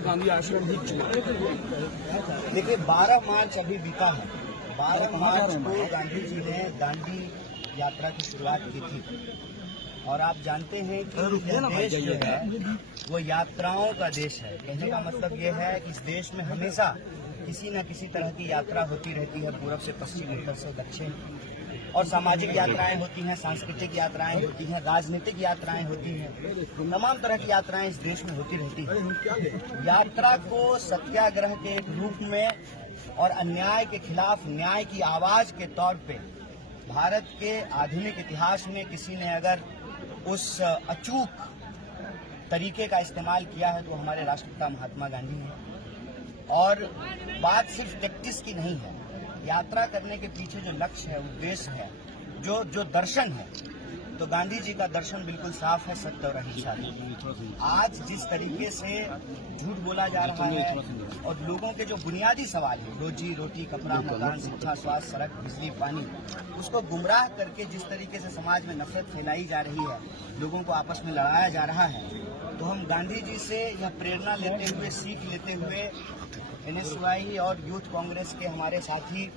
गांधी आश्रम जीत चुका। देखिए 12 मार्च अभी बीता है। 12 मार्च को गांधी जी ने दांडी यात्रा की शुरुआत की थी और आप जानते हैं कि यह देश जो है वो यात्राओं का देश है। कहने का मतलब ये है कि इस देश में हमेशा किसी न किसी तरह की यात्रा होती रहती है, पूर्व से पश्चिम, उत्तर से दक्षिण, और सामाजिक यात्राएं होती हैं, सांस्कृतिक यात्राएं होती हैं, राजनीतिक यात्राएं होती हैं, तमाम तरह की यात्राएं इस देश में होती रहती हैं। यात्रा को सत्याग्रह के एक रूप में और अन्याय के खिलाफ न्याय की आवाज के तौर पे भारत के आधुनिक इतिहास में किसी ने अगर उस अचूक तरीके का इस्तेमाल किया है तो हमारे राष्ट्रपिता महात्मा गांधी हैं। और बात सिर्फ टैक्टिस की नहीं है, यात्रा करने के पीछे जो लक्ष्य है, उद्देश्य है, जो दर्शन है, तो गांधी जी का दर्शन बिल्कुल साफ है, सत्य और अहिंसा। आज जिस तरीके से झूठ बोला जा रहा है और लोगों के जो बुनियादी सवाल है, रोजी रोटी, कपड़ा, मकान, शिक्षा, स्वास्थ्य, सड़क, बिजली, पानी, उसको गुमराह करके जिस तरीके से समाज में नफरत फैलाई जा रही है, लोगों को आपस में लड़ाया जा रहा है, तो हम गांधी जी से यह प्रेरणा लेते हुए, सीख लेते हुए NSY और यूथ कांग्रेस के हमारे साथी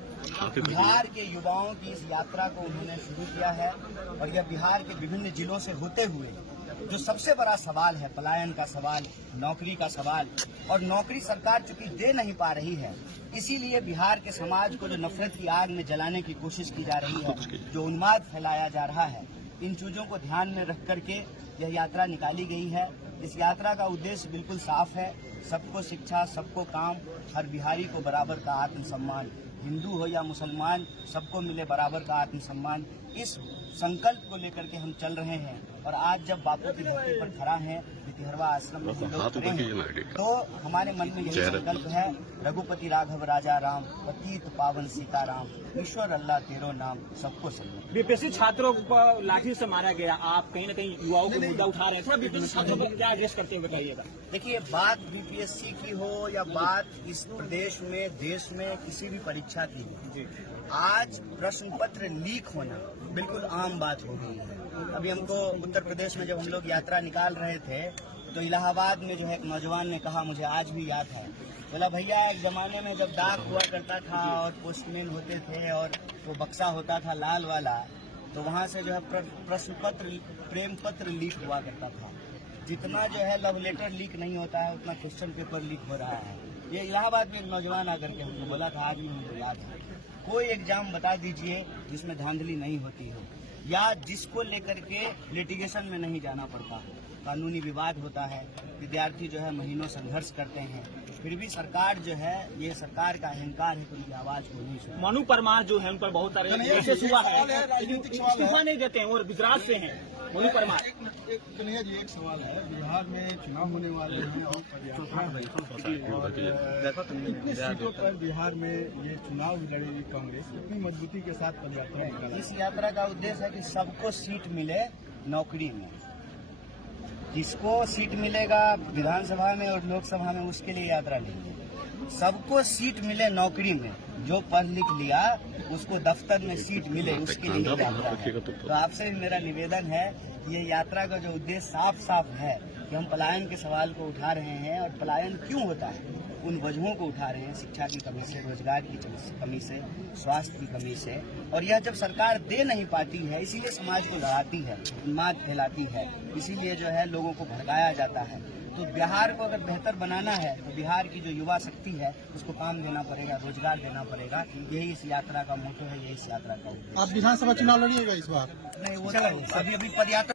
बिहार के युवाओं की इस यात्रा को उन्होंने शुरू किया है। और यह बिहार के विभिन्न जिलों से होते हुए जो सबसे बड़ा सवाल है, पलायन का सवाल, नौकरी का सवाल, और नौकरी सरकार चूंकि दे नहीं पा रही है, इसीलिए बिहार के समाज को जो नफरत की आग में जलाने की कोशिश की जा रही है, जो उन्माद फैलाया जा रहा है, इन चीजों को ध्यान में रख करके यह यात्रा निकाली गई है। इस यात्रा का उद्देश्य बिल्कुल साफ है, सबको शिक्षा, सबको काम, हर बिहारी को बराबर का आत्मसम्मान, हिंदू हो या मुसलमान, सबको मिले बराबर का आत्मसम्मान। इस संकल्प को लेकर के हम चल रहे हैं। और आज जब बापू की धरती पर खड़ा है, तिहरवा आश्रम में हम लोग खड़े हैं, तो हमारे मन में यही संकल्प है, रघुपति राघव राजा राम, पतित पावन सीताराम, ईश्वर अल्लाह तेरो नाम, सबको सलाम। बीपीएससी छात्रों को लाठी से मारा गया, आप कहीं न कहीं युवाओं को मुद्दा उठा रहे हैं, थोड़ा बीपीएससी छात्रों को क्या एड्रेस करते हुए बताइएगा। देखिए, बात बीपीएससी की हो या बात इस प्रदेश में, देश में किसी भी परीक्षा की हो, आज प्रश्न पत्र लीक होना बिल्कुल आम बात हो गई है। अभी हमको उत्तर प्रदेश में जब हम लोग यात्रा निकाल रहे थे तो इलाहाबाद में जो है एक नौजवान ने कहा, मुझे आज भी याद है, बोला भैया एक जमाने में जब डाक हुआ करता था और पोस्टमैन होते थे और वो बक्सा होता था लाल वाला, तो वहाँ से जो है प्रश्न पत्र, प्रेम पत्र लीक हुआ करता था। जितना जो है लव लेटर लीक नहीं होता है, उतना क्वेश्चन पेपर लीक हो रहा है। ये इलाहाबाद में एक नौजवान आकर के हमको बोला था, आज भी हमको याद है। कोई एग्जाम बता दीजिए जिसमें धांधली नहीं होती हो या जिसको लेकर के लिटिगेशन में नहीं जाना पड़ता, कानूनी विवाद होता है, विद्यार्थी जो है महीनों संघर्ष करते हैं, फिर भी सरकार जो है, ये सरकार का अहंकार है, तो उनकी आवाज को नहीं सुनती। मनु परमार जो है उन पर बहुत सारे केसेस हुआ है, इस्तीफा नहीं देते हैं और गुजरात से हैं मनु परमार। कन्हैया जी, एक सवाल है, बिहार में चुनाव होने वाले हैं और कितनी सीटों पर बिहार में ये चुनाव लड़ेगी कांग्रेस, कितनी मजबूती के साथ पदयात्रा निकाला। इस यात्रा का उद्देश्य है कि सबको सीट मिले नौकरी में, जिसको सीट मिलेगा विधानसभा में और लोकसभा में उसके लिए यात्रा लेंगे। सबको सीट मिले नौकरी में, जो पढ़ लिख लिया उसको दफ्तर में सीट मिले, उसके लिए यात्रा है। तो आपसे भी मेरा निवेदन है, ये यात्रा का जो उद्देश्य साफ साफ है कि हम पलायन के सवाल को उठा रहे हैं। और पलायन क्यों होता है, उन वजहों को उठा रहे हैं, शिक्षा की कमी से, रोजगार की कमी से, स्वास्थ्य की कमी से। और यह जब सरकार दे नहीं पाती है, इसीलिए समाज को लड़ाती है, उन्माद फैलाती है, इसीलिए जो है लोगों को भड़काया जाता है। तो बिहार को अगर बेहतर बनाना है तो बिहार की जो युवा शक्ति है उसको काम देना पड़ेगा, रोजगार देना पड़ेगा। यही इस यात्रा का मोटो है, यही इस यात्रा का उद्देश्य। आप विधानसभा चुनाव लड़िएगा इस बार? नहीं, वो तो अभी पदयात्रा